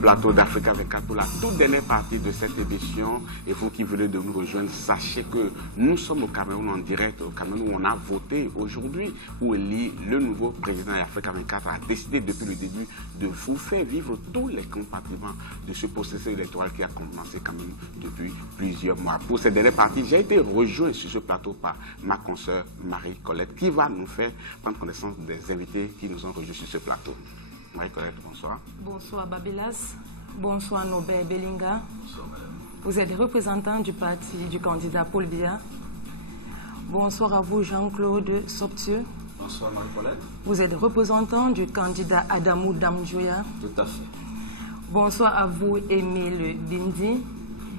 plateau d'Africa 24 pour la toute dernière partie de cette édition. Et vous qui venez de nous rejoindre, sachez que nous sommes au Cameroun en direct, au Cameroun où on a voté aujourd'hui pour élire le nouveau président. Et Africa 24 a décidé depuis le début de vous faire vivre tous les compartiments de ce processus électoral qui a commencé quand même depuis plusieurs mois. Pour cette dernière partie, j'ai été rejoint sur ce plateau par ma consoeur Marie-Colette qui va nous faire prendre connaissance des invités qui nous ont rejoints sur ce plateau. Marie-Colette, bonsoir. Bonsoir Babelas. Bonsoir Nobert Bellinga. Bonsoir madame. Vous êtes représentant du parti du candidat Paul Biya. Bonsoir à vous Jean-Claude Soptieux. Bonsoir Marie-Colette. Vous êtes représentant du candidat Adamou Damjoya. Tout à fait. Bonsoir à vous Émile Bindi.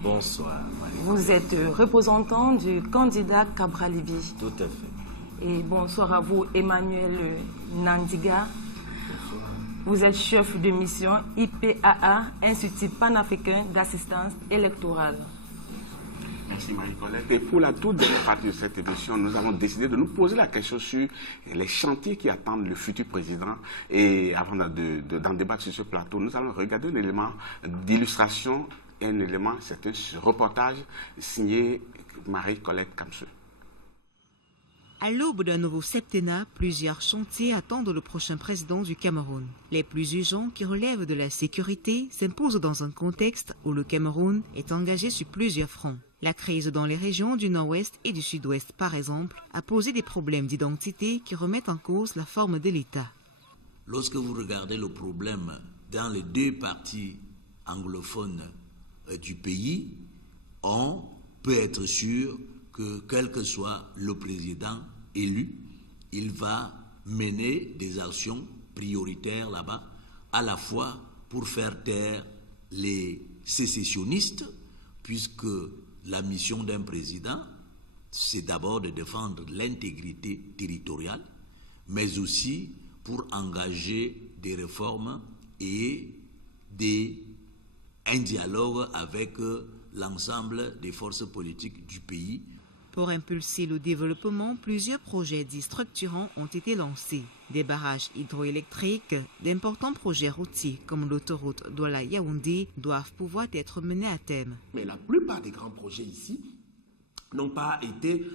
Bonsoir Marie-Colette. Vous êtes représentant du candidat Cabralibi. Tout à fait. Et bonsoir à vous Emmanuel Nandiga. Vous êtes chef de mission IPAA, Institut panafricain d'assistance électorale. Merci Marie-Colette. Et pour la toute dernière partie de cette émission, nous avons décidé de nous poser la question sur les chantiers qui attendent le futur président. Et avant d'en débattre sur ce plateau, nous allons regarder un élément d'illustration et un élément, c'est un reportage signé Marie-Colette Kamseux. À l'aube d'un nouveau septennat, plusieurs chantiers attendent le prochain président du Cameroun. Les plus urgents, qui relèvent de la sécurité, s'imposent dans un contexte où le Cameroun est engagé sur plusieurs fronts. La crise dans les régions du nord-ouest et du sud-ouest, par exemple, a posé des problèmes d'identité qui remettent en cause la forme de l'État. Lorsque vous regardez le problème dans les deux parties anglophones du pays, on peut être sûr que quel que soit le président élu, il va mener des actions prioritaires là-bas, à la fois pour faire taire les sécessionnistes, puisque la mission d'un président, c'est d'abord de défendre l'intégrité territoriale, mais aussi pour engager des réformes et un dialogue avec l'ensemble des forces politiques du pays. Pour impulser le développement, plusieurs projets dits structurants ont été lancés. Des barrages hydroélectriques, d'importants projets routiers comme l'autoroute Douala-Yaoundé doivent pouvoir être menés à terme. Mais la plupart des grands projets ici n'ont pas été,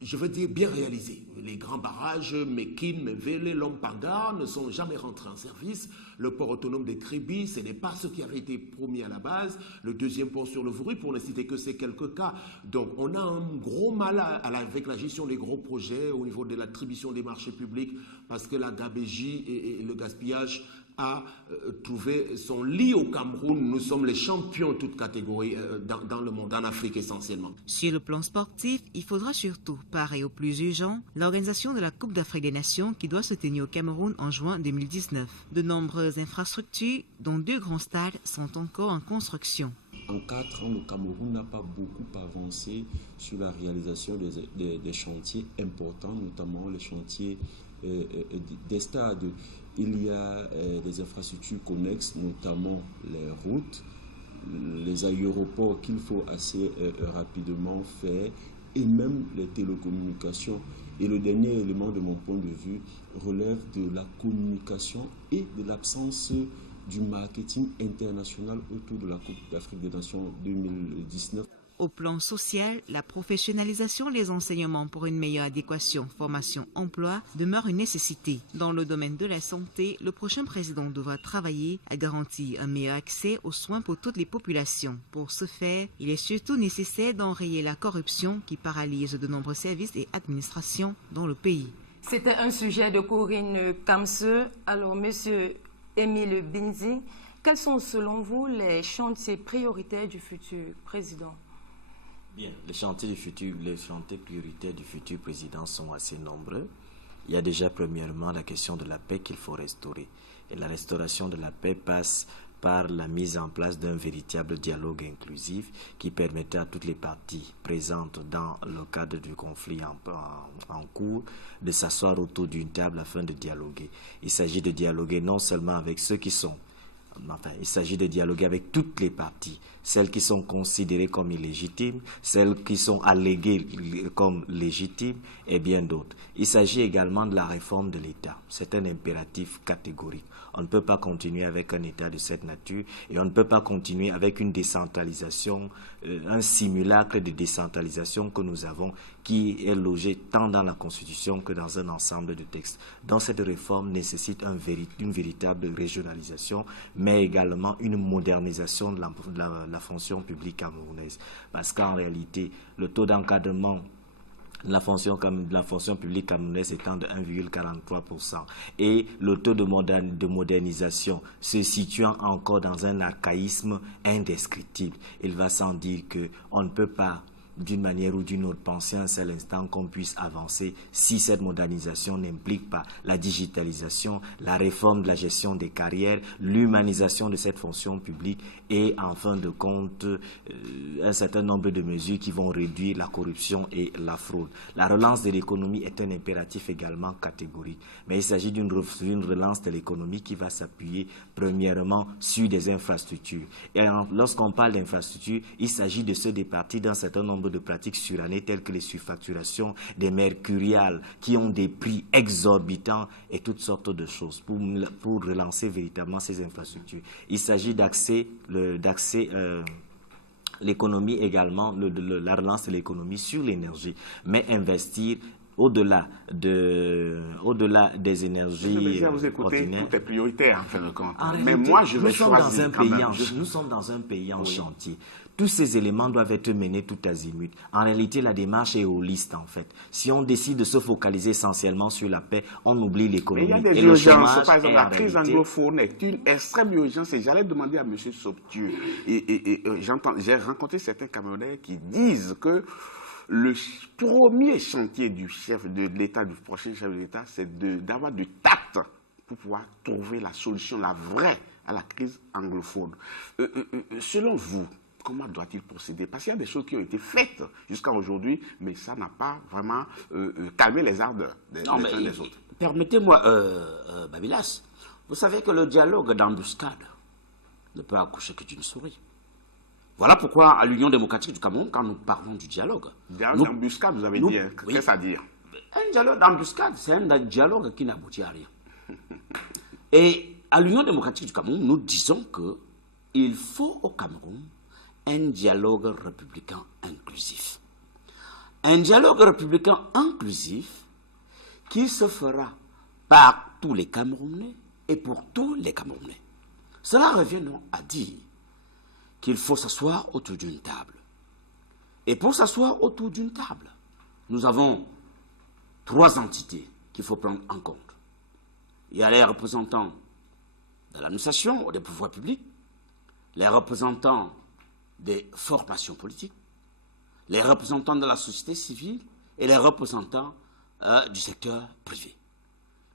je veux dire, bien réalisés. Les grands barrages, Mekine, Mevele, Lompanga ne sont jamais rentrés en service. Le port autonome de Kribi, ce n'est pas ce qui avait été promis à la base. Le deuxième port sur le Vouri, pour ne citer que ces quelques cas. Donc on a un gros mal avec la gestion des gros projets au niveau de l'attribution des marchés publics, parce que la gabégie et le gaspillage a trouvé son lit au Cameroun. Nous sommes les champions toutes catégories dans le monde, en Afrique essentiellement. Sur le plan sportif, il faudra surtout, pareil au plus urgent, l'organisation de la Coupe d'Afrique des Nations qui doit se tenir au Cameroun en juin 2019. De nombreuses infrastructures, dont 2 grands stades, sont encore en construction. En 4 ans, le Cameroun n'a pas beaucoup avancé sur la réalisation des chantiers importants, notamment les chantiers des stades. Il y a des infrastructures connexes, notamment les routes, les aéroports qu'il faut assez rapidement faire, et même les télécommunications. Et le dernier élément de mon point de vue relève de la communication et de l'absence du marketing international autour de la Coupe d'Afrique des Nations 2019. Au plan social, la professionnalisation des enseignements pour une meilleure adéquation formation-emploi demeure une nécessité. Dans le domaine de la santé, le prochain président devra travailler à garantir un meilleur accès aux soins pour toutes les populations. Pour ce faire, il est surtout nécessaire d'enrayer la corruption qui paralyse de nombreux services et administrations dans le pays. C'était un sujet de Corinne Kamseux. Alors, monsieur Émile Binzi, quels sont selon vous les chantiers prioritaires du futur président? Bien, les chantiers prioritaires du futur président sont assez nombreux. Il y a déjà premièrement la question de la paix qu'il faut restaurer. Et la restauration de la paix passe par la mise en place d'un véritable dialogue inclusif qui permettra à toutes les parties présentes dans le cadre du conflit en cours de s'asseoir autour d'une table afin de dialoguer. Il s'agit de dialoguer non seulement avec ceux qui sont enfin, il s'agit de dialoguer avec toutes les parties, celles qui sont considérées comme illégitimes, celles qui sont alléguées comme légitimes et bien d'autres. Il s'agit également de la réforme de l'État. C'est un impératif catégorique. On ne peut pas continuer avec un État de cette nature et on ne peut pas continuer avec une décentralisation, un simulacre de décentralisation que nous avons qui est logé tant dans la Constitution que dans un ensemble de textes. Donc cette réforme nécessite une véritable régionalisation, mais également une modernisation de la fonction publique camerounaise. Parce qu'en réalité, le taux d'encadrement de la fonction publique camerounaise étant de 1,43% et le taux de modernisation se situant encore dans un archaïsme indescriptible. Il va sans dire qu'on ne peut pas d'une manière ou d'une autre penser un seul instant qu'on puisse avancer si cette modernisation n'implique pas la digitalisation, la réforme de la gestion des carrières, l'humanisation de cette fonction publique et en fin de compte un certain nombre de mesures qui vont réduire la corruption et la fraude. La relance de l'économie est un impératif également catégorique, mais il s'agit d'une relance de l'économie qui va s'appuyer premièrement sur des infrastructures. Et lorsqu'on parle d'infrastructures, il s'agit de se départir d'un certain nombre de pratiques surannées telles que les surfacturations des mercuriales qui ont des prix exorbitants et toutes sortes de choses pour relancer véritablement ces infrastructures. Il s'agit l'économie également, la relance de l'économie sur l'énergie, mais investir au-delà des énergies vous écoutez, ordinaires. tout est prioritaire en fin de compte. Mais moi, je vais choisir nous sommes dans un pays en chantier. Tous ces éléments doivent être menés tout azimut. En réalité, la démarche est holiste, en fait. Si on décide de se focaliser essentiellement sur la paix, on oublie l'économie. Mais il y a des urgences. Par exemple, la crise anglophone est une extrême urgence. Et j'allais demander à M. Soptu, j'ai rencontré certains Camerounais qui disent que le premier chantier du chef de l'État, du prochain chef de l'État, c'est d'avoir du tact pour pouvoir trouver la solution, la vraie, à la crise anglophone. Selon vous, comment doit-il procéder? Parce qu'il y a des choses qui ont été faites jusqu'à aujourd'hui, mais ça n'a pas vraiment calmé les ardeurs des uns des autres. Permettez-moi, Babilas, vous savez que le dialogue d'embuscade ne peut accoucher que d'une souris. Voilà pourquoi, à l'Union démocratique du Cameroun, quand nous parlons du dialogue... D'embuscade, vous avez dit, qu'est-ce à dire? Un dialogue d'embuscade, c'est un dialogue qui n'aboutit à rien. Et à l'Union démocratique du Cameroun, nous disons qu'il faut au Cameroun un dialogue républicain inclusif. Un dialogue républicain inclusif qui se fera par tous les Camerounais et pour tous les Camerounais. Cela revient donc à dire qu'il faut s'asseoir autour d'une table. Et pour s'asseoir autour d'une table, nous avons 3 entités qu'il faut prendre en compte. Il y a les représentants de l'administration ou des pouvoirs publics, les représentants des formations politiques, les représentants de la société civile et les représentants du secteur privé.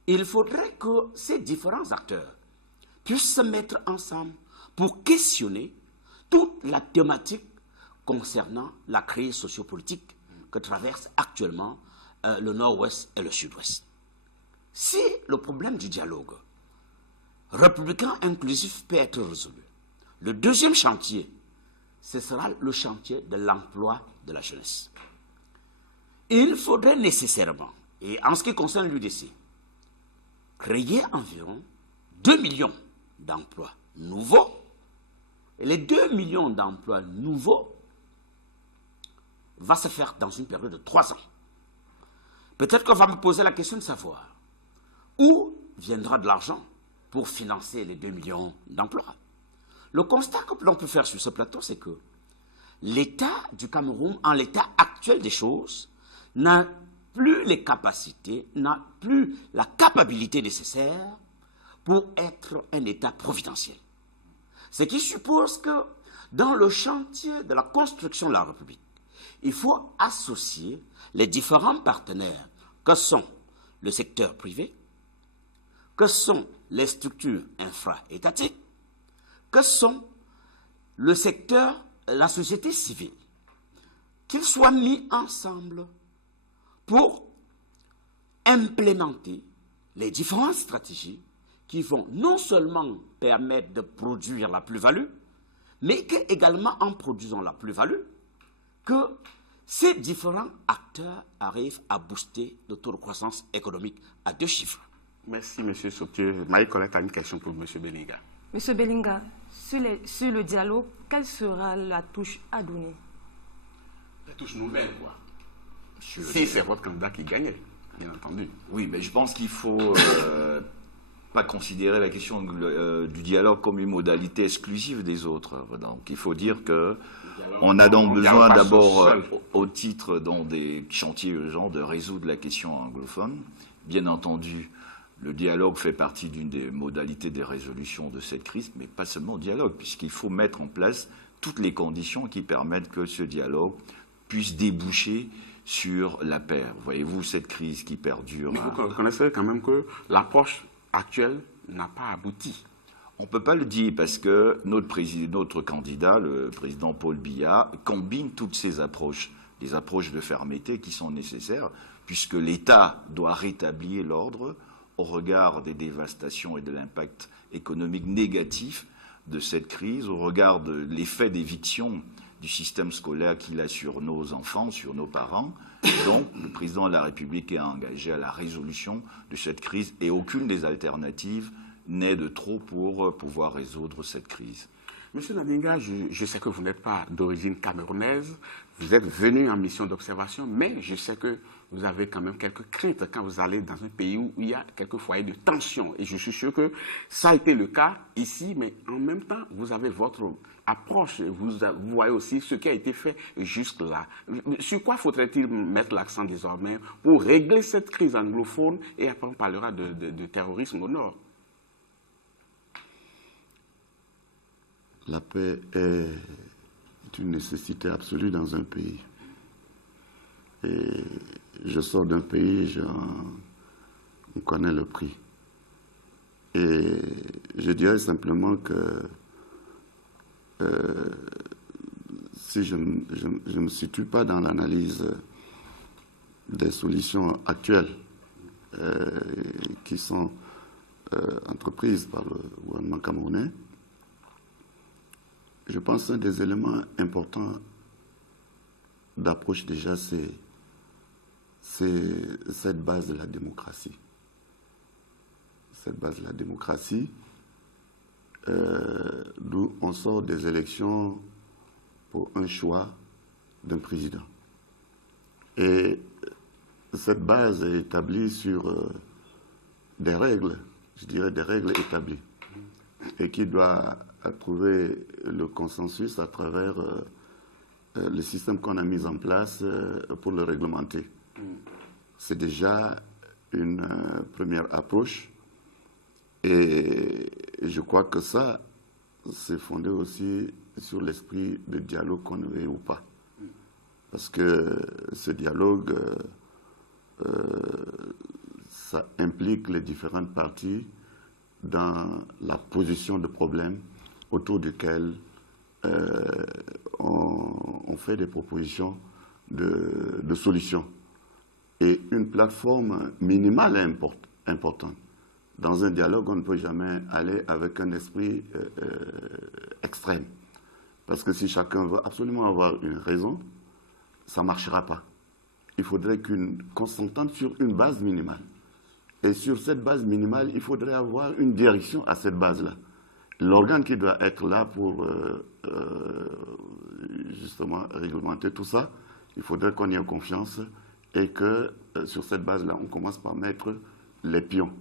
Il faudrait que ces différents acteurs puissent se mettre ensemble pour questionner toute la thématique concernant la crise sociopolitique que traverse actuellement le Nord-Ouest et le Sud-Ouest. Si le problème du dialogue républicain inclusif peut être résolu, le deuxième chantier, ce sera le chantier de l'emploi de la jeunesse. Il faudrait nécessairement, et en ce qui concerne l'UDC, créer environ 2 millions d'emplois nouveaux. Et les 2 millions d'emplois nouveaux vont se faire dans une période de 3 ans. Peut-être qu'on va me poser la question de savoir où viendra de l'argent pour financer les 2 millions d'emplois. Le constat que l'on peut faire sur ce plateau, c'est que l'État du Cameroun, en l'état actuel des choses, n'a plus les capacités, n'a plus la capacité nécessaire pour être un État providentiel. Ce qui suppose que dans le chantier de la construction de la République, il faut associer les différents partenaires que sont le secteur privé, que sont les structures infra-étatiques, que sont le secteur, la société civile, qu'ils soient mis ensemble pour implémenter les différentes stratégies qui vont non seulement permettre de produire la plus-value, mais qu'également en produisant la plus-value, que ces différents acteurs arrivent à booster le taux de croissance économique à 2 chiffres. Merci, M. Sautier. Marie-Colette a une question pour M. Bellinga. Monsieur Bellinga, sur le dialogue, quelle sera la touche à donner? La touche nouvelle, quoi. Si c'est votre candidat qui gagnait, bien entendu. Oui, mais je pense qu'il faut pas considérer la question du dialogue comme une modalité exclusive des autres. Donc, il faut dire que on a donc besoin d'abord, au titre des chantiers urgents, de résoudre la question anglophone. Bien entendu, le dialogue fait partie d'une des modalités des résolutions de cette crise, mais pas seulement le dialogue, puisqu'il faut mettre en place toutes les conditions qui permettent que ce dialogue puisse déboucher sur la paix. Voyez-vous, cette crise qui perdure... Mais vous reconnaissez quand même que l'approche actuelle n'a pas abouti. On ne peut pas le dire parce que notre candidat, le président Paul Biya, combine toutes ces approches, des approches de fermeté qui sont nécessaires, puisque l'État doit rétablir l'ordre au regard des dévastations et de l'impact économique négatif de cette crise, au regard de l'effet d'éviction du système scolaire qu'il a sur nos enfants, sur nos parents. Donc, le président de la République est engagé à la résolution de cette crise et aucune des alternatives n'est de trop pour pouvoir résoudre cette crise. Monsieur Nabinga, je sais que vous n'êtes pas d'origine camerounaise, vous êtes venu en mission d'observation, mais je sais que vous avez quand même quelques craintes quand vous allez dans un pays où il y a quelques foyers de tension. Et je suis sûr que ça a été le cas ici, mais en même temps, vous avez votre approche. Vous voyez aussi ce qui a été fait jusque-là. Sur quoi faudrait-il mettre l'accent désormais pour régler cette crise anglophone? Et après, on parlera de terrorisme au nord. La paix est une nécessité absolue dans un pays. Et je sors d'un pays, on connaît le prix. Et je dirais simplement que si je ne me situe pas dans l'analyse des solutions actuelles qui sont entreprises par le gouvernement camerounais, je pense qu'un des éléments importants d'approche déjà, c'est cette base de la démocratie. Cette base de la démocratie, d'où on sort des élections pour un choix d'un président. Et cette base est établie sur des règles, je dirais des règles établies, et qui doit trouver le consensus à travers le système qu'on a mis en place pour le réglementer. C'est déjà une première approche et je crois que ça, c'est fondé aussi sur l'esprit de dialogue qu'on veut ou pas. Parce que ce dialogue, ça implique les différentes parties dans la position de problème autour duquel on fait des propositions de solutions. Et une plateforme minimale est importante. Dans un dialogue, on ne peut jamais aller avec un esprit extrême. Parce que si chacun veut absolument avoir une raison, ça ne marchera pas. Il faudrait qu'on s'entende sur une base minimale. Et sur cette base minimale, il faudrait avoir une direction à cette base-là. L'organe qui doit être là pour justement réglementer tout ça, il faudrait qu'on y ait confiance et que sur cette base-là, on commence par mettre les pions.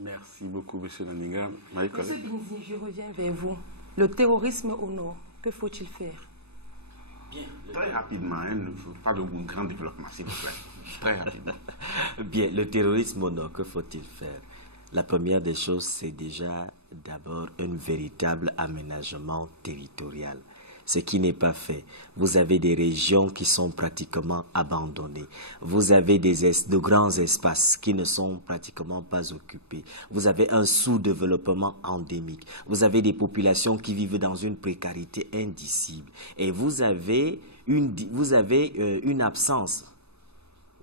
Merci beaucoup, M. Nabinga. Monsieur Binzi, je reviens vers vous. Le terrorisme au nord, que faut-il faire? Bien. Très rapidement, pas de grand développement, s'il vous plaît. Très rapidement. Bien, le terrorisme au nord, que faut-il faire? La première des choses, c'est déjà d'abord un véritable aménagement territorial. Ce qui n'est pas fait. Vous avez des régions qui sont pratiquement abandonnées. Vous avez de grands espaces qui ne sont pratiquement pas occupés. Vous avez un sous-développement endémique. Vous avez des populations qui vivent dans une précarité indicible. Et vous avez une absence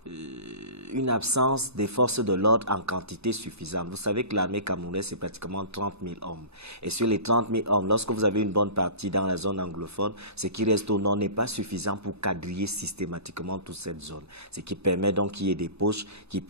une absence des forces de l'ordre en quantité suffisante. Vous savez que l'armée camerounaise, c'est pratiquement 30 000 hommes. Et sur les 30 000 hommes, lorsque vous avez une bonne partie dans la zone anglophone, ce qui reste au nord n'est pas suffisant pour quadriller systématiquement toute cette zone. Ce qui permet donc qu'il y ait des poches, qui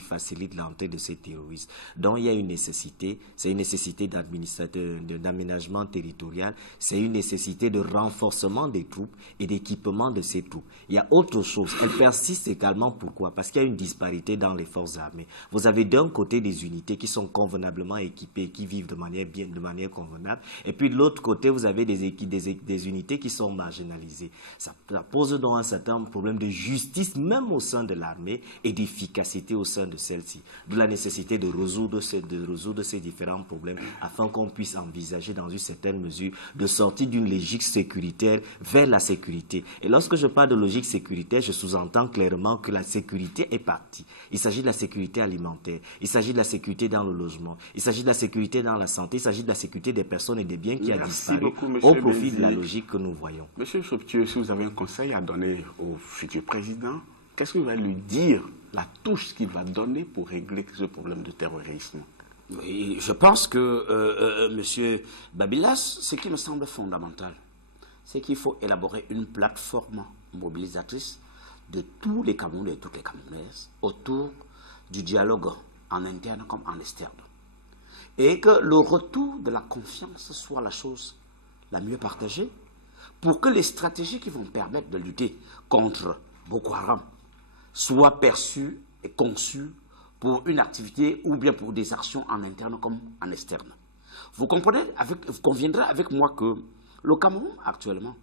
facilitent l'entrée de ces terroristes. Donc il y a une nécessité, c'est une nécessité d'aménagement territorial, c'est une nécessité de renforcement des troupes et d'équipement de ces troupes. Il y a autre chose, elle persiste également. Pourquoi? Parce qu'il y a une disparité dans les forces armées. Vous avez d'un côté des unités qui sont convenablement équipées, qui vivent de manière convenable, et puis de l'autre côté, vous avez des unités qui sont marginalisées. Ça pose donc un certain problème de justice, même au sein de l'armée, et d'efficacité au sein de celle-ci. D'où la nécessité de résoudre ces différents problèmes, afin qu'on puisse envisager dans une certaine mesure de sortir d'une logique sécuritaire vers la sécurité. Et lorsque je parle de logique sécuritaire, je sous-entends clairement que la sécurité est partie. Il s'agit de la sécurité alimentaire, il s'agit de la sécurité dans le logement, il s'agit de la sécurité dans la santé, il s'agit de la sécurité des personnes et des biens qui a disparu au profit de la logique que nous voyons. Monsieur Soptieux, si vous avez un conseil à donner au futur président, qu'est-ce que vous allez lui dire, la touche qu'il va donner pour régler ce problème de terrorisme? Oui, je pense que, monsieur Babilas, ce qui me semble fondamental, c'est qu'il faut élaborer une plateforme mobilisatrice de tous les Camerounais et toutes les Camerounaises autour du dialogue en interne comme en externe. Et que le retour de la confiance soit la chose la mieux partagée pour que les stratégies qui vont permettre de lutter contre Boko Haram soient perçues et conçues pour une activité ou bien pour des actions en interne comme en externe. Vous conviendrez avec moi que le Cameroun actuellement,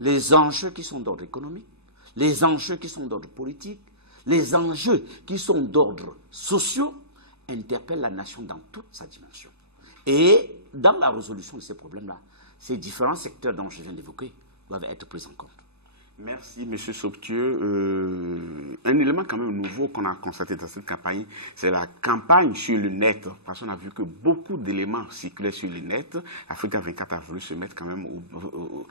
les enjeux qui sont d'ordre économique, les enjeux qui sont d'ordre politique, les enjeux qui sont d'ordre sociaux interpellent la nation dans toute sa dimension. Et dans la résolution de ces problèmes-là, ces différents secteurs dont je viens d'évoquer doivent être pris en compte. Merci, M. Soptieux. Un élément quand même nouveau qu'on a constaté dans cette campagne, c'est la campagne sur le net. Parce qu'on a vu que beaucoup d'éléments circulaient sur le net. Africa 24 a voulu se mettre quand même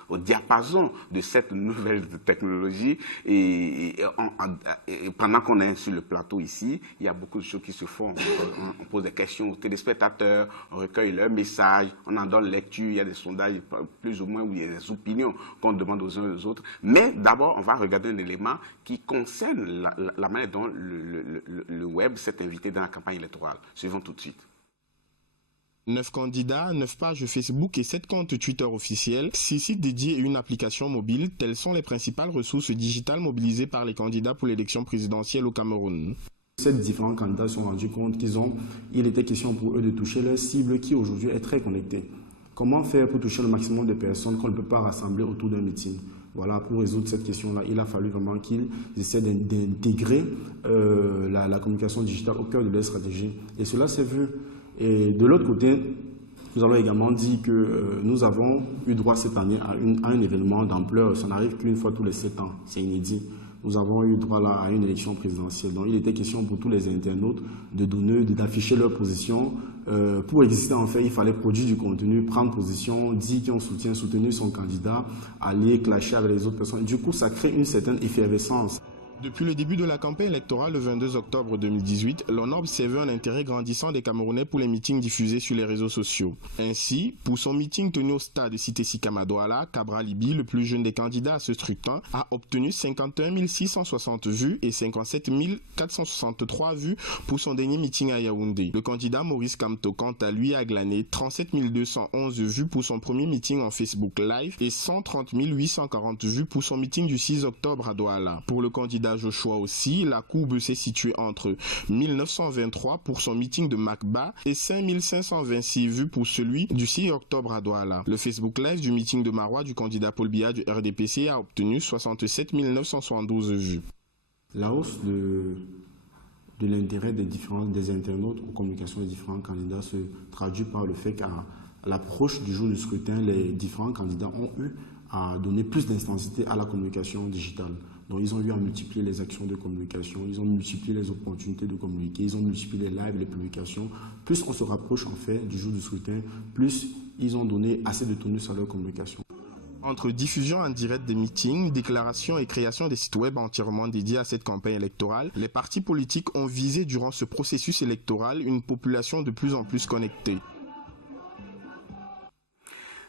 au diapason de cette nouvelle technologie. Et pendant qu'on est sur le plateau ici, il y a beaucoup de choses qui se font. On pose des questions aux téléspectateurs, on recueille leurs messages, on en donne lecture, il y a des sondages plus ou moins où il y a des opinions qu'on demande aux uns et aux autres. Mais d'abord, on va regarder un élément qui concerne la manière dont le web s'est invité dans la campagne électorale. Suivons tout de suite. 9 candidats, 9 pages Facebook et 7 comptes Twitter officiels, 6 sites dédiés et une application mobile, telles sont les principales ressources digitales mobilisées par les candidats pour l'élection présidentielle au Cameroun. Ces différents candidats se sont rendus compte qu'il était question pour eux de toucher leur cible qui aujourd'hui est très connectée. Comment faire pour toucher le maximum de personnes qu'on ne peut pas rassembler autour d'un meeting? Voilà, pour résoudre cette question-là, il a fallu vraiment qu'ils essaient d'intégrer la communication digitale au cœur de leur stratégie. Et cela s'est vu. Et de l'autre côté, nous avons également dit que nous avons eu droit cette année à un événement d'ampleur. Ça n'arrive qu'une fois tous les 7 ans. C'est inédit. Nous avons eu droit là à une élection présidentielle. Donc il était question pour tous les internautes d'afficher leur position. Pour exister, en fait, il fallait produire du contenu, prendre position, dire qu'on soutient, soutenir son candidat, aller clasher avec les autres personnes. Du coup, ça crée une certaine effervescence. Depuis le début de la campagne électorale le 22 octobre 2018, l'on a observé un intérêt grandissant des Camerounais pour les meetings diffusés sur les réseaux sociaux. Ainsi, pour son meeting tenu au stade Cité Sikama à Douala, Cabra Libi, le plus jeune des candidats à ce scrutin, a obtenu 51 660 vues et 57 463 vues pour son dernier meeting à Yaoundé. Le candidat Maurice Kamto, quant à lui, a glané 37 211 vues pour son premier meeting en Facebook Live et 130 840 vues pour son meeting du 6 octobre à Douala. Pour le candidat Joshua aussi, la courbe s'est située entre 1923 pour son meeting de Makba et 5526 vues pour celui du 6 octobre à Douala. Le Facebook Live du meeting de Marois du candidat Paul Biya du RDPC a obtenu 67 972 vues. La hausse de l'intérêt des internautes aux communications des différents candidats se traduit par le fait qu'à l'approche du jour du scrutin, les différents candidats ont eu à donner plus d'intensité à la communication digitale. Donc ils ont eu à multiplier les actions de communication, ils ont multiplié les opportunités de communiquer, ils ont multiplié les lives, les publications. Plus on se rapproche en fait du jour du scrutin, plus ils ont donné assez de tonus à leur communication. Entre diffusion en direct des meetings, déclaration et création des sites web entièrement dédiés à cette campagne électorale, les partis politiques ont visé durant ce processus électoral une population de plus en plus connectée.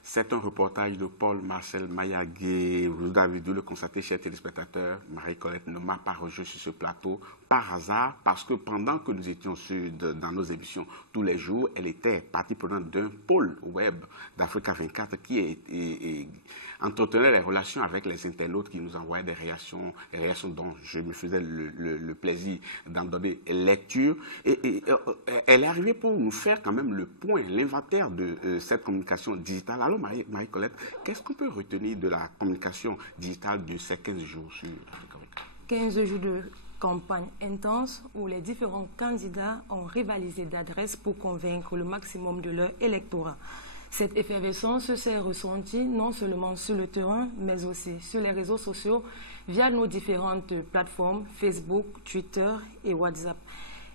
C'est un reportage de Paul-Marcel Mayagué. Vous avez dû le constater, chers téléspectateurs, Marie-Colette ne m'a pas rejoint sur ce plateau par hasard, parce que pendant que nous étions dans nos émissions tous les jours, elle était partie prenante d'un pôle web d'Africa 24 qui entretenait les relations avec les internautes qui nous envoyaient des réactions dont je me faisais le plaisir d'en donner lecture. Et elle est arrivée pour nous faire quand même le point, l'inventaire de cette communication digitale. Alors Marie-Colette, qu'est-ce qu'on peut retenir de la communication digitale de ces 15 jours sur Africa 24 15 jours de campagne intense où les différents candidats ont rivalisé d'adresses pour convaincre le maximum de leur électorat. Cette effervescence s'est ressentie non seulement sur le terrain, mais aussi sur les réseaux sociaux via nos différentes plateformes Facebook, Twitter et WhatsApp.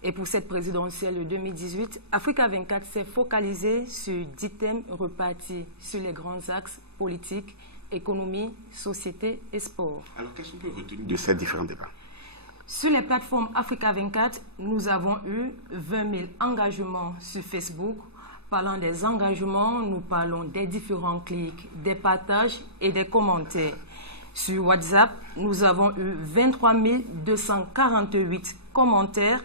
Et pour cette présidentielle 2018, Africa 24 s'est focalisé sur 10 thèmes repartis sur les grands axes politiques, économie, société et sport. Alors, qu'est-ce qu'on peut retenir de ces différents débats? Sur les plateformes Africa 24, nous avons eu 20 000 engagements sur Facebook. Parlant des engagements, nous parlons des différents clics, des partages et des commentaires. Sur WhatsApp, nous avons eu 23 248 commentaires.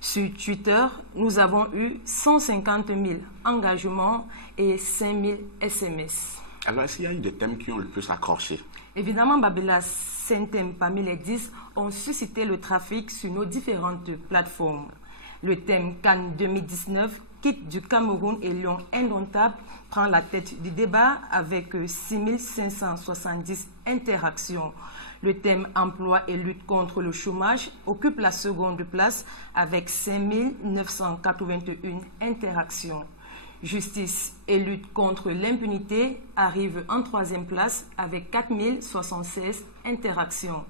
Sur Twitter, nous avons eu 150 000 engagements et 5 000 SMS. Alors, est-ce qu'il y a eu des thèmes qui ont le plus accroché? Évidemment, Babila, 5 thèmes parmi les 10 ont suscité le trafic sur nos différentes plateformes. Le thème Cannes 2019, Kit du Cameroun et Lion indomptable, prend la tête du débat avec 6 570 interactions. Le thème emploi et lutte contre le chômage occupe la seconde place avec 5 981 interactions. Justice et lutte contre l'impunité arrive en troisième place avec 4 076 interactions.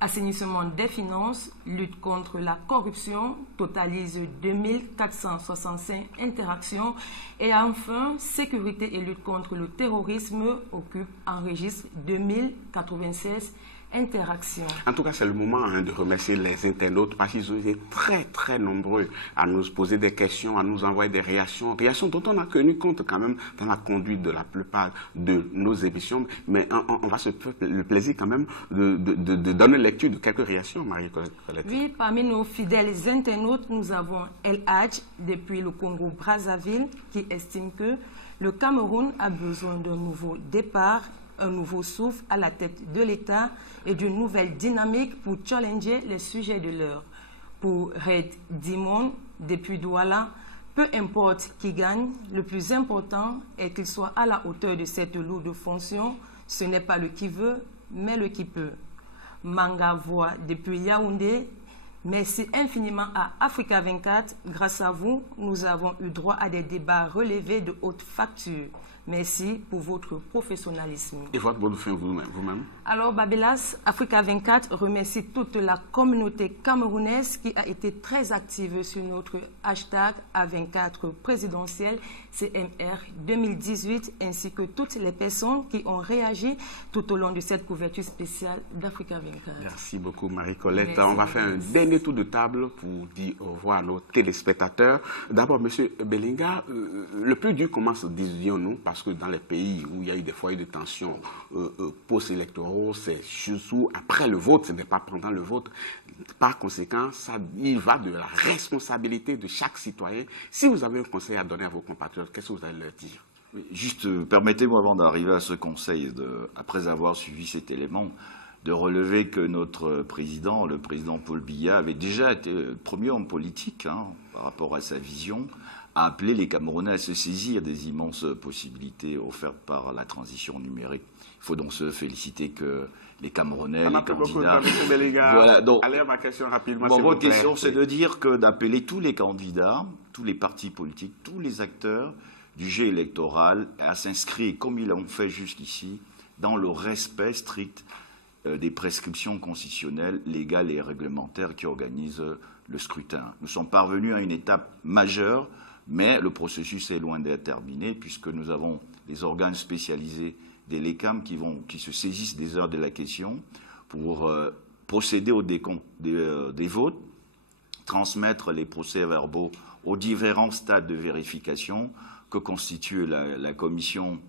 Assainissement des finances, lutte contre la corruption totalise 2 465 interactions. Et enfin, sécurité et lutte contre le terrorisme enregistre 2 096 interaction. En tout cas, c'est le moment de remercier les internautes parce qu'ils ont été très, très nombreux à nous poser des questions, à nous envoyer des réactions dont on a tenu compte quand même dans la conduite de la plupart de nos émissions. Mais on va se faire le plaisir quand même de donner lecture de quelques réactions, Marie-Colette. Oui, parmi nos fidèles internautes, nous avons El Hadj depuis le Congo-Brazzaville qui estime que le Cameroun a besoin d'un nouveau départ, un nouveau souffle à la tête de l'État et d'une nouvelle dynamique pour challenger les sujets de l'heure. Pour Red Dimon, depuis Douala, peu importe qui gagne, le plus important est qu'il soit à la hauteur de cette lourde fonction. Ce n'est pas le qui veut, mais le qui peut. Manga Voix depuis Yaoundé, merci infiniment à Africa 24. Grâce à vous, nous avons eu droit à des débats relevés de haute facture. Merci pour votre professionnalisme. Et votre bonne fin vous-même? Alors, Babelas, Africa 24 remercie toute la communauté camerounaise qui a été très active sur notre hashtag A24 présidentiel CMR 2018, ainsi que toutes les personnes qui ont réagi tout au long de cette couverture spéciale d'Africa 24. Merci beaucoup, Marie-Colette. On va faire un dernier tour de table pour dire au revoir à nos téléspectateurs. D'abord, M. Belinga, le plus dur commence, disions-nous, parce que dans les pays où il y a eu des foyers de tension post-électoraux, c'est surtout après le vote, ce n'est pas pendant le vote. Par conséquent, il va de la responsabilité de chaque citoyen. Si vous avez un conseil à donner à vos compatriotes, qu'est-ce que vous allez leur dire? Juste, permettez-moi avant d'arriver à ce conseil, après avoir suivi cet élément, de relever que notre président, le président Paul Biya, avait déjà été le premier homme politique par rapport à sa vision, à appeler les Camerounais à se saisir des immenses possibilités offertes par la transition numérique. Il faut donc se féliciter que les Camerounais, les candidats... Voilà, donc, allez à ma question rapidement. Votre question, c'est de dire que d'appeler tous les candidats, tous les partis politiques, tous les acteurs du jeu électoral à s'inscrire, comme ils l'ont fait jusqu'ici, dans le respect strict des prescriptions constitutionnelles, légales et réglementaires qui organisent le scrutin. Nous sommes parvenus à une étape majeure, mais le processus est loin d'être terminé puisque nous avons des organes spécialisés LECAM qui se saisissent des heures de la question pour procéder au décompte des votes, transmettre les procès-verbaux aux différents stades de vérification que constitue la commission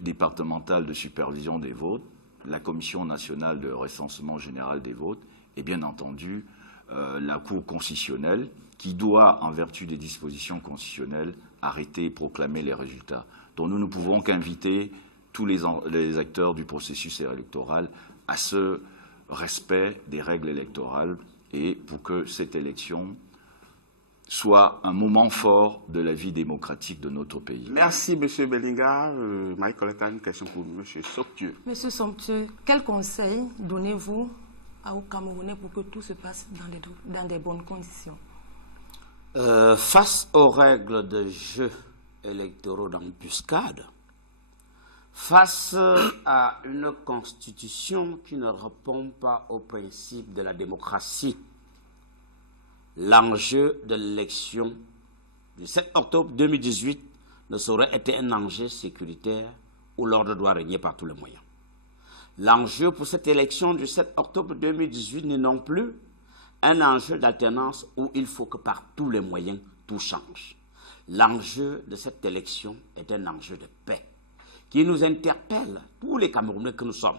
départementale de supervision des votes, la commission nationale de recensement général des votes et bien entendu la Cour constitutionnelle qui doit, en vertu des dispositions constitutionnelles, arrêter et proclamer les résultats. Donc nous ne pouvons qu'inviter tous les acteurs du processus électoral à ce respect des règles électorales et pour que cette élection soit un moment fort de la vie démocratique de notre pays. Merci, M. Bellinga. Marie-Colette a une question pour M. Somptueux. Monsieur Somptueux, quel conseil donnez-vous aux Camerounais pour que tout se passe dans des bonnes conditions? Face aux règles de jeu électoraux d'embuscade, face à une constitution qui ne répond pas aux principes de la démocratie, l'enjeu de l'élection du 7 octobre 2018 ne saurait être un enjeu sécuritaire où l'ordre doit régner par tous les moyens. L'enjeu pour cette élection du 7 octobre 2018 n'est non plus un enjeu d'alternance où il faut que par tous les moyens tout change. L'enjeu de cette élection est un enjeu de paix qui nous interpelle, tous les Camerounais que nous sommes,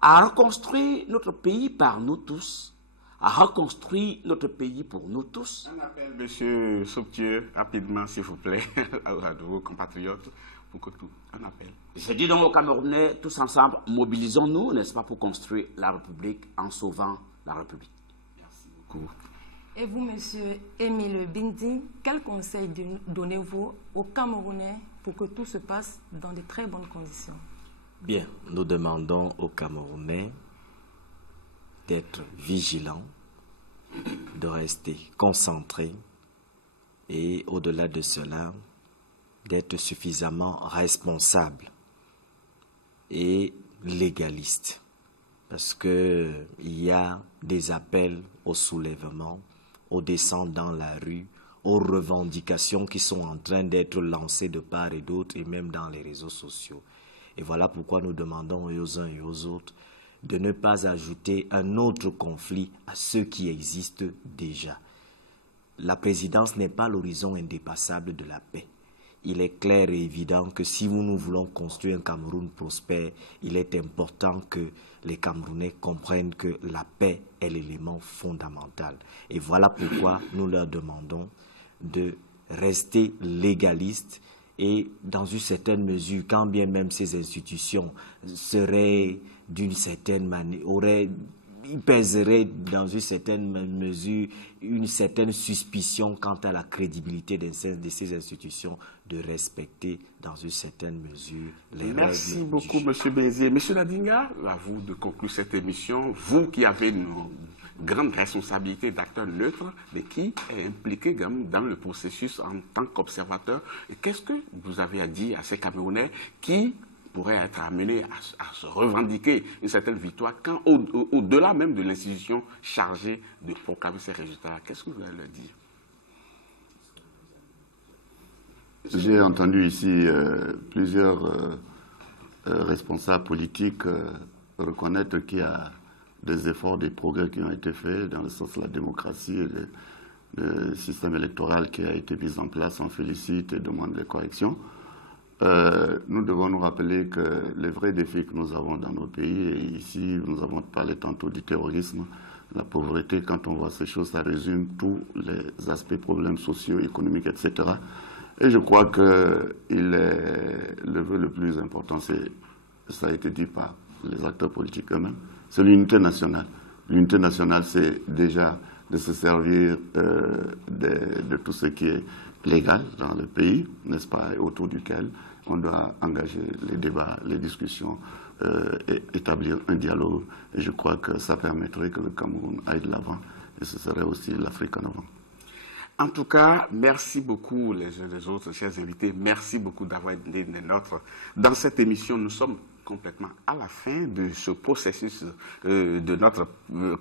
à reconstruire notre pays par nous tous, à reconstruire notre pays pour nous tous. Un appel, M. Somptueux, rapidement, s'il vous plaît, à vos compatriotes, pour que tout... Un appel. Je dis donc aux Camerounais, tous ensemble, mobilisons-nous, n'est-ce pas, pour construire la République en sauvant la République. Merci beaucoup. Et vous, M. Émile Bindi, quel conseil donnez-vous aux Camerounais pour que tout se passe dans de très bonnes conditions? Bien, nous demandons aux Camerounais d'être vigilants, de rester concentrés et au-delà de cela, d'être suffisamment responsables et légalistes. Parce qu'il y a des appels au soulèvement, au descendre dans la rue, aux revendications qui sont en train d'être lancées de part et d'autre et même dans les réseaux sociaux. Et voilà pourquoi nous demandons aux uns et aux autres de ne pas ajouter un autre conflit à ceux qui existent déjà. La présidence n'est pas l'horizon indépassable de la paix. Il est clair et évident que si nous voulons construire un Cameroun prospère, il est important que les Camerounais comprennent que la paix est l'élément fondamental. Et voilà pourquoi nous leur demandons de rester légalistes et dans une certaine mesure, quand bien même ces institutions seraient d'une certaine manière, il pèserait dans une certaine mesure une certaine suspicion quant à la crédibilité de ces institutions de respecter dans une certaine mesure les règles. Merci beaucoup, M. Bézier. M. Ladinga, à vous de conclure cette émission. Vous qui avez une grande responsabilité d'acteur neutre, mais qui est impliqué dans le processus en tant qu'observateur. Et qu'est-ce que vous avez à dire à ces Camerounais qui pourraient être amenés à se revendiquer une certaine victoire quand au-delà même de l'institution chargée de proclamer ces résultats? Qu'est-ce que vous allez leur dire? J'ai entendu ici plusieurs responsables politiques reconnaître qu'il y a des efforts, des progrès qui ont été faits dans le sens de la démocratie et le système électoral qui a été mis en place. On félicite et demande des corrections. Nous devons nous rappeler que les vrais défis que nous avons dans nos pays, et ici nous avons parlé tantôt du terrorisme, la pauvreté, quand on voit ces choses, ça résume tous les aspects, problèmes sociaux, économiques, etc. Et je crois que le vœu le plus important, ça a été dit par les acteurs politiques eux-mêmes, c'est l'unité nationale. L'unité nationale, c'est déjà de se servir de tout ce qui est légal dans le pays, n'est-ce pas, autour duquel on doit engager les débats, les discussions, et établir un dialogue. Et je crois que ça permettrait que le Cameroun aille de l'avant, et ce serait aussi l'Afrique en avant. En tout cas, merci beaucoup les uns les autres, chers invités. Merci beaucoup d'avoir été des nôtres dans cette émission. Nous sommes complètement à la fin de ce processus, de notre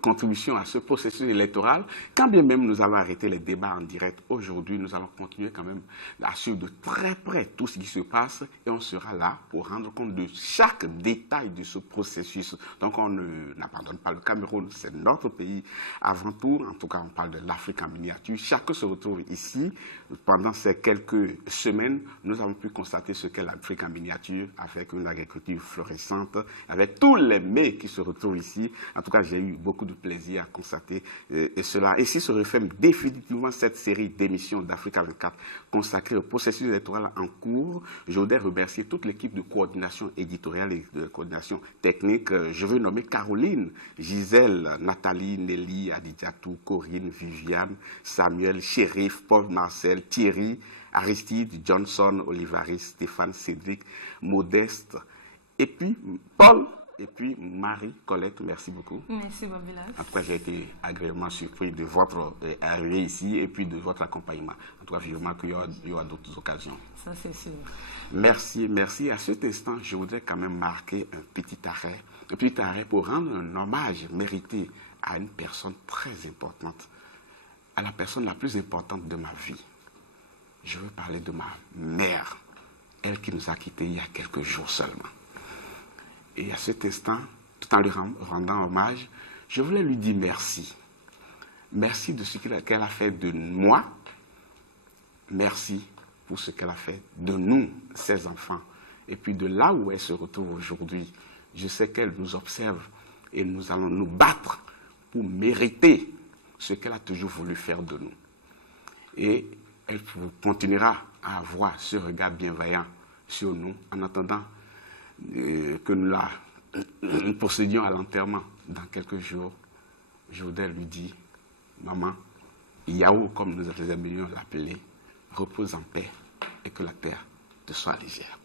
contribution à ce processus électoral. Quand bien même nous allons arrêter les débats en direct aujourd'hui, nous allons continuer quand même à suivre de très près tout ce qui se passe et on sera là pour rendre compte de chaque détail de ce processus. Donc on n'abandonne pas le Cameroun, c'est notre pays avant tout. En tout cas, on parle de l'Afrique en miniature. Chacun se retrouve ici. Pendant ces quelques semaines, nous avons pu constater ce qu'est l'Afrique en miniature avec une agriculture florissante, avec tous les mets qui se retrouvent ici. En tout cas, j'ai eu beaucoup de plaisir à constater cela. Et si se referme définitivement cette série d'émissions d'Africa 24 consacrée au processus électoral en cours, je voudrais remercier toute l'équipe de coordination éditoriale et de coordination technique. Je veux nommer Caroline, Gisèle, Nathalie, Nelly, Adidjatou, Corinne, Viviane, Samuel, Chérif, Paul, Marcel, Thierry, Aristide, Johnson, Olivaris, Stéphane, Cédric, Modeste, et puis Paul, et puis Marie, Colette, merci beaucoup. Merci, Babila. Après, j'ai été agréablement surpris de votre arrivée ici et puis de votre accompagnement. En tout cas, vivement qu'il y aura d'autres occasions. Ça, c'est sûr. Merci, merci. À cet instant, je voudrais quand même marquer un petit arrêt pour rendre un hommage mérité à une personne très importante, à la personne la plus importante de ma vie. Je veux parler de ma mère, elle qui nous a quittés il y a quelques jours seulement. Et à cet instant, tout en lui rendant hommage, je voulais lui dire merci. Merci de ce qu'elle a fait de moi. Merci pour ce qu'elle a fait de nous, ses enfants. Et puis de là où elle se retrouve aujourd'hui, je sais qu'elle nous observe et nous allons nous battre pour mériter ce qu'elle a toujours voulu faire de nous. Et elle continuera à avoir ce regard bienveillant sur nous en attendant que nous procédions à l'enterrement dans quelques jours. Je voudrais lui dire, maman, Yahoo, comme nous aimerions l'appeler, repose en paix et que la terre te soit légère.